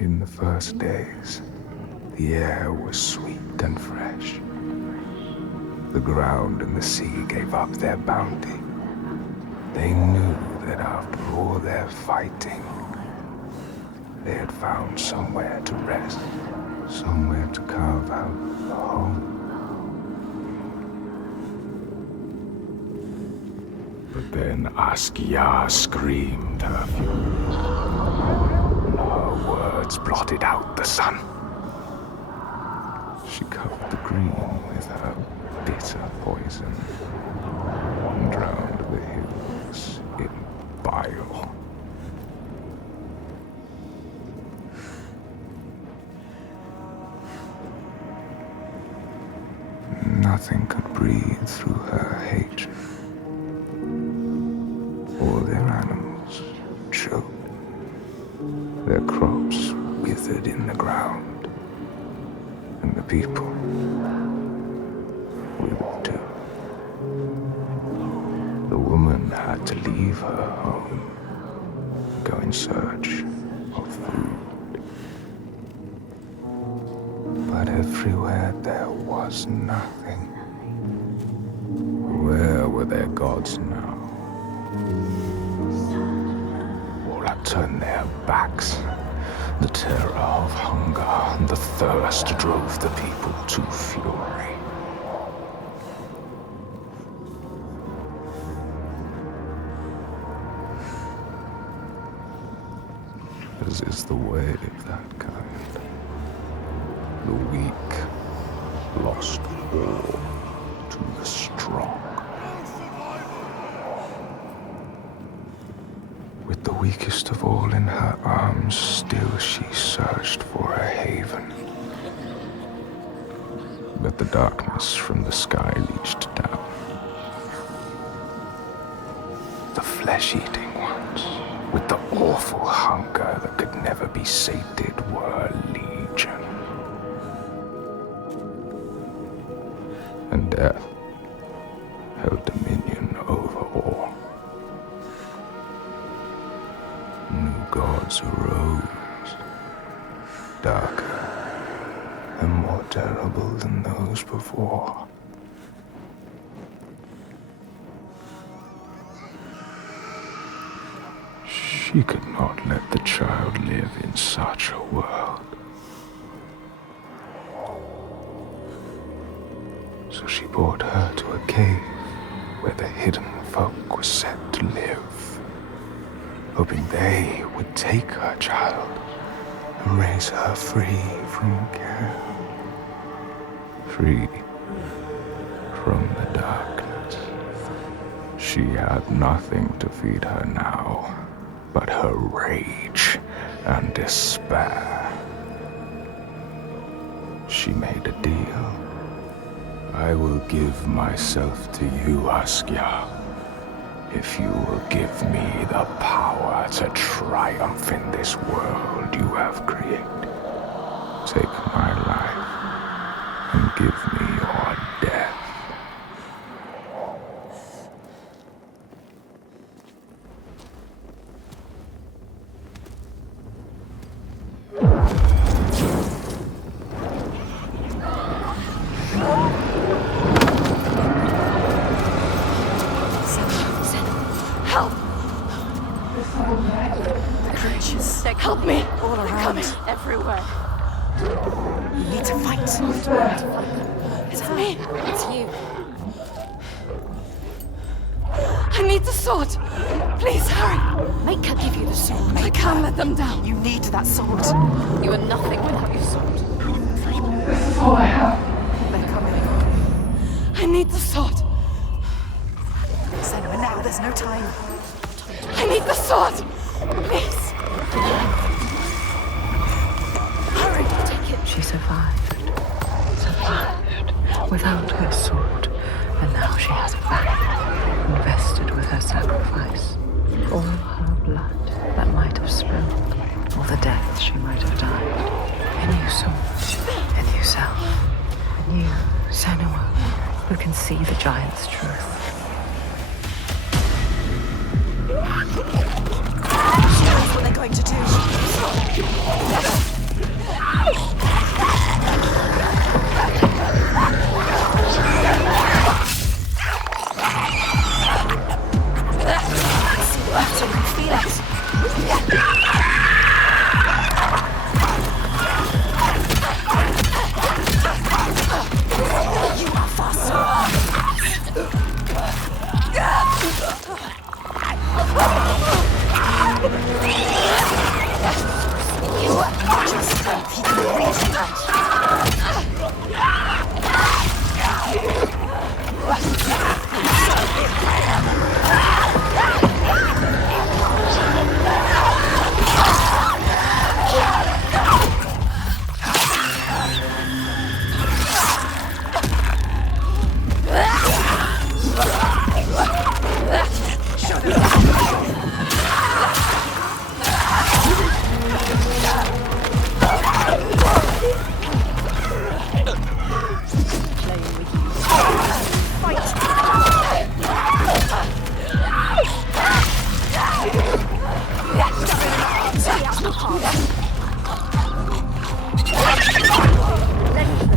In the first days, the air was sweet and fresh. The ground and the sea gave up their bounty. They knew that after all their fighting, they had found somewhere to rest, somewhere to carve out a home. But then Askia screamed her fury. Her words blotted out the sun. She covered the green with her bitter poison and drowned the hills in bile. Nothing could breathe through her hatred. All their animals choked. Their crops withered in the ground. And the people withered too. The woman had to leave her home, go in search of food. But everywhere there was nothing. Where were their gods now? All had turned their backs. The terror of hunger and the thirst drove the people to fury. As is the way of that kind, the weak lost all to the strong. With the weakest of all in her arms, still she searched for a haven. But the darkness from the sky reached down. The flesh-eating ones, with the awful hunger that could never be sated, were legion. And death held dominion over all. New gods arose, darker and more terrible than those before. She could not let the child live in such a world. So she brought her to a cave where the hidden folk were set to live, hoping they would take her child and raise her free from care, free from the darkness. She had nothing to feed her now but her rage and despair. She made a deal. I will give myself to you, Askia, if you will give me the power to triumph in this world you have created. Take my life and give me your death. Help me! All around. They're coming everywhere. You need to fight. It's me. It's you. I need the sword. Please hurry. Make her give you the sword. I can't let them down. You need that sword. You are nothing without your sword. This is all I have. They're coming. I need the sword. Senua, now. There's no time. I need the sword. Please. Hurry. Take it. She survived. Without her sword. And now she has it back. Invested with her sacrifice. All her blood that might have spilled. All the deaths she might have died. A new sword. A new self. A new Senua who can see the giant's truth. That's what they're going to do. So you can feel it. You are faster. He can reach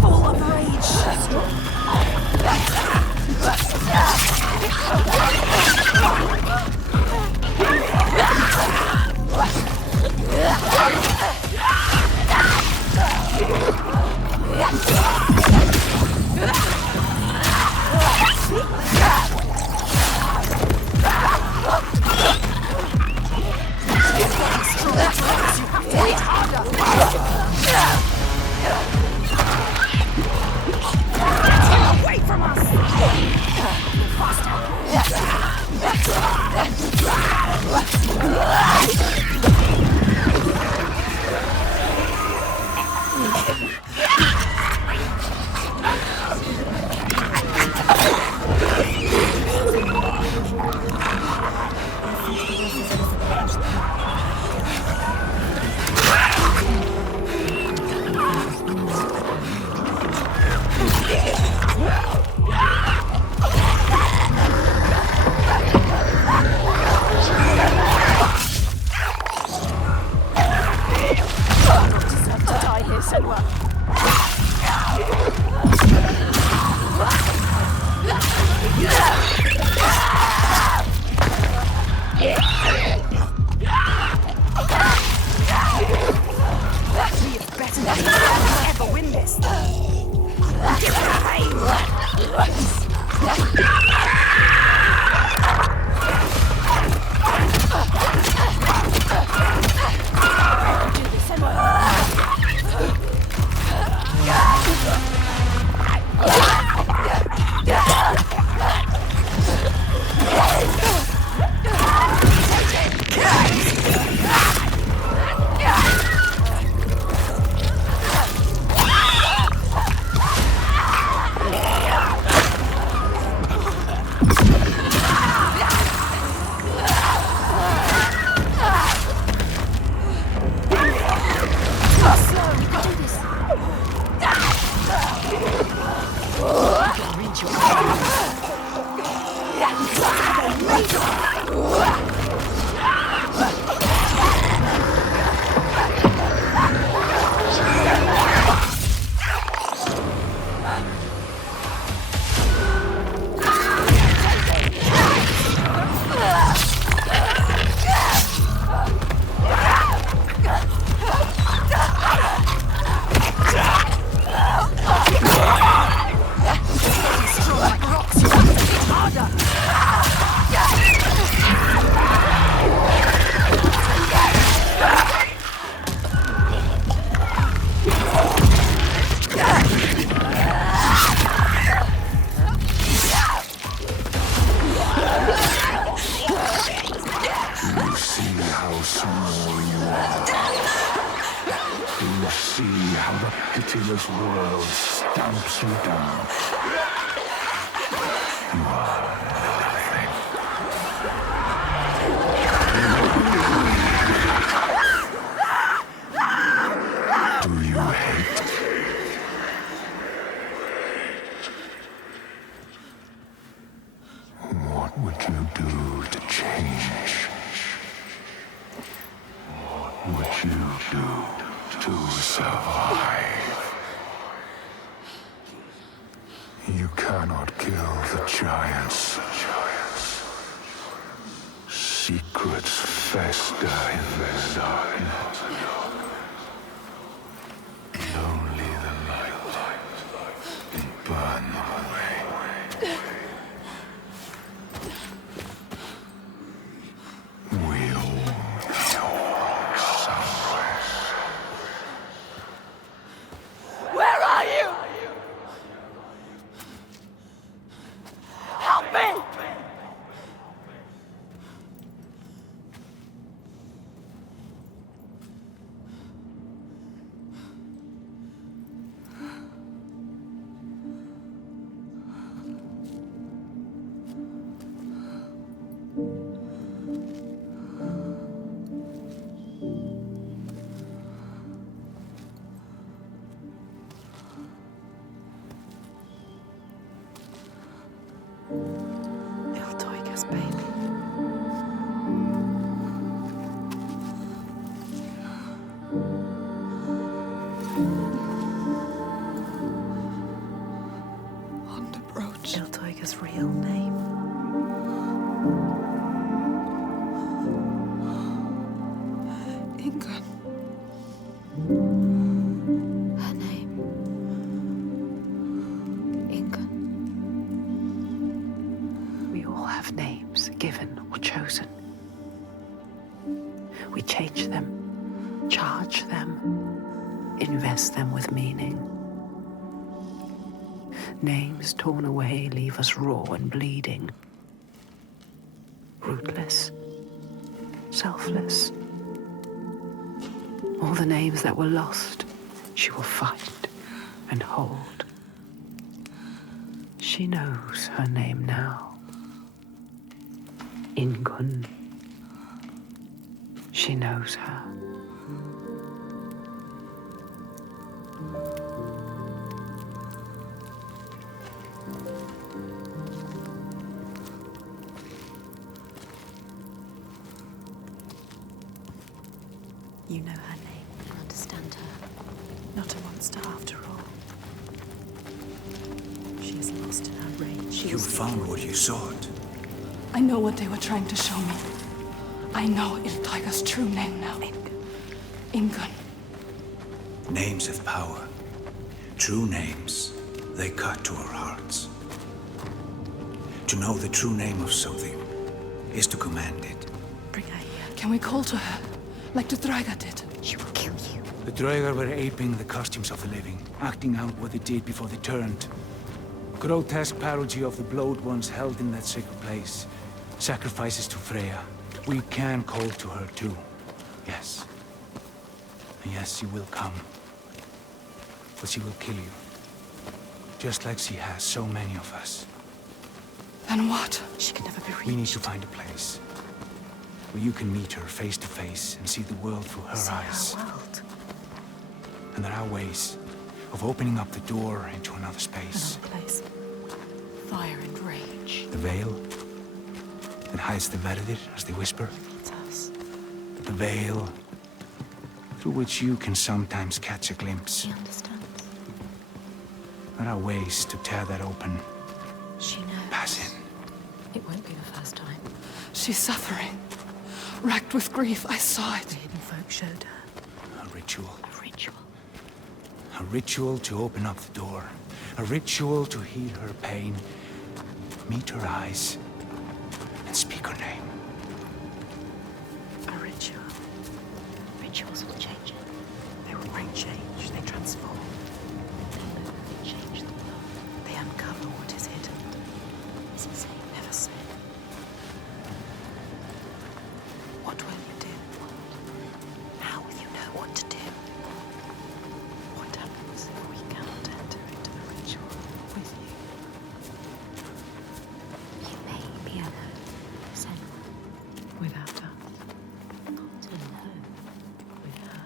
full of rage. Away from us! Deserve to die here, Senua. We have better than ever win this. Give her pain. Do this, Senua. This world stamps you down. You are nothing. Do you hate? What would you do to change? What would you do to survive? You cannot kill the giants. secrets fester in the darkness. And only the light can burn them away. We all know somewhere. Where are you? Help me! Little Tiger's baby. Underbrooch. Little Tiger's real name. Ingun. Her name. Ingun. We all have names, given or chosen. We change them, charge them, invest them with meaning. Names torn away leave us raw and bleeding. Rootless, selfless. All the names that were lost, she will fight and hold. She knows her name now. Ingun. She knows her. You know her name and understand her. Not a monster after all. She is lost in her rage. She You is found what you sought. I know what they were trying to show me. I know Il Tiger's true name now. Ingun. Names have power. True names, they cut to our hearts. To know the true name of something is to command it. Bring her here. Can we call to her, like the Draga did? She will kill you. The Draegar were aping the costumes of the living, acting out what they did before they turned. Grotesque parody of the blowed ones held in that sacred place. Sacrifices to Freya. We can call to her too. Yes. And yes, she will come. But she will kill you. Just like she has so many of us. Then what? She can never be reached. We need to find a place where you can meet her face to face and see the world through her See eyes. our world. And there are ways of opening up the door into another space. Another place. Fire and rage. The veil that hides the veredict, as they whisper. It's us. The veil through which you can sometimes catch a glimpse. She understands. There are ways to tear that open. She knows. Pass in. It won't be the first time. She's suffering. Racked with grief, I saw it. The hidden folk showed her. A ritual. A ritual. A ritual to open up the door. A ritual to heal her pain. Meet her eyes. And speak her name. A ritual. Rituals will change it. They will bring change. They transform. They change the world. They uncover what is hidden. Some say never said. What will you do? How will you know what to do? What happens if we cannot enter into the ritual with you? You may be alone, Senua, without us. Not alone with her.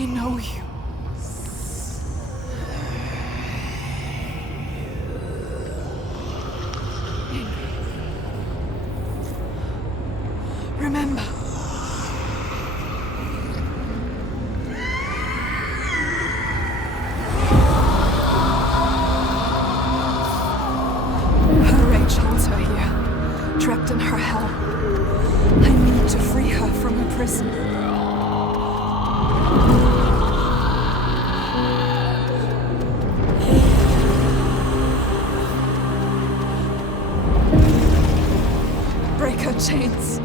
I know you. Remember. Her rage holds her here, trapped in her hell. I need to free her from her prison. Break her chains.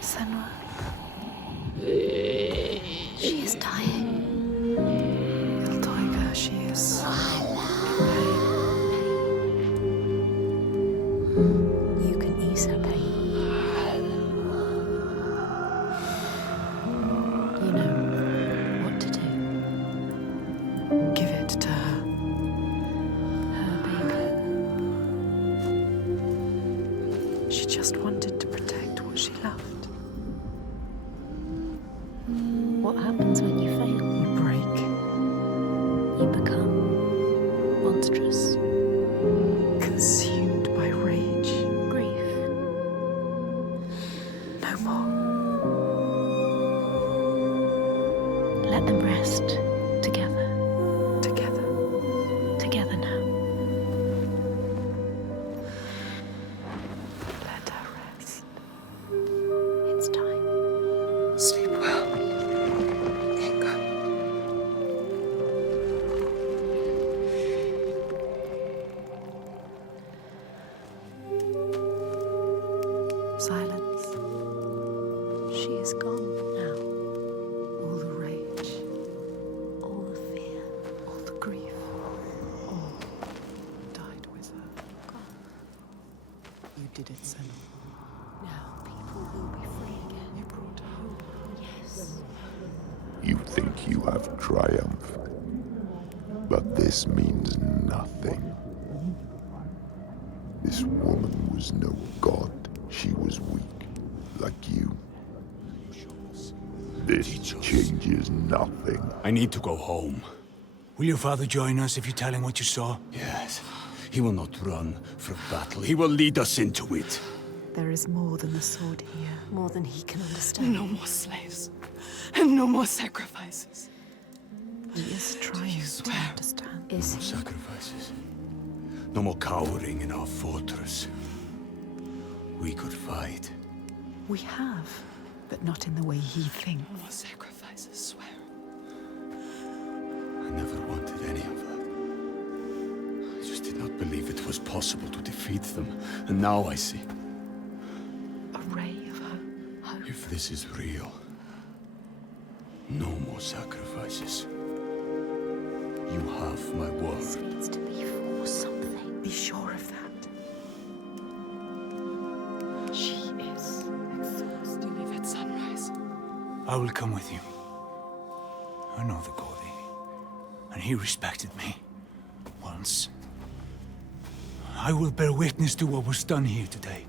Senua. She is dying. Iltoiga, she is in pain. You can ease her pain. You know what to do. Give it to her. Her baby. just wanted to protect what she loved. What happens when you fail? You break. You become monstrous. Consumed by rage. Grief. No more. Let them rest together. Together. Together now. Let her rest. It's time. Sleep well. Inga. Silence. She is gone now. All the rage. All the fear. All the grief. All died with her. You did it, Senua. Now people will be free again. You brought hope. Yes. You think you have triumphed, but this means nothing. This woman was no god. She was weak, like you. This changes nothing. I need to go home. Will your father join us if you tell him what you saw? Yes. He will not run from battle. He will lead us into it. There is more than the sword here. More than he can understand. No more slaves. And no more sacrifices. He is trying to swear? understand. Is No he? sacrifices. No more cowering in our fortress. We could fight. We have, but not in the way he thinks. No more sacrifices, swear. I never wanted any of that. I just did not believe it was possible to defeat them. And now I see. A ray of hope. If this is real, no more sacrifices. You have my This word. needs to be for something. Be sure of that. She is. Still leave at sunrise. I will come with you. I know the Godi, and he respected me. Once. I will bear witness to what was done here today.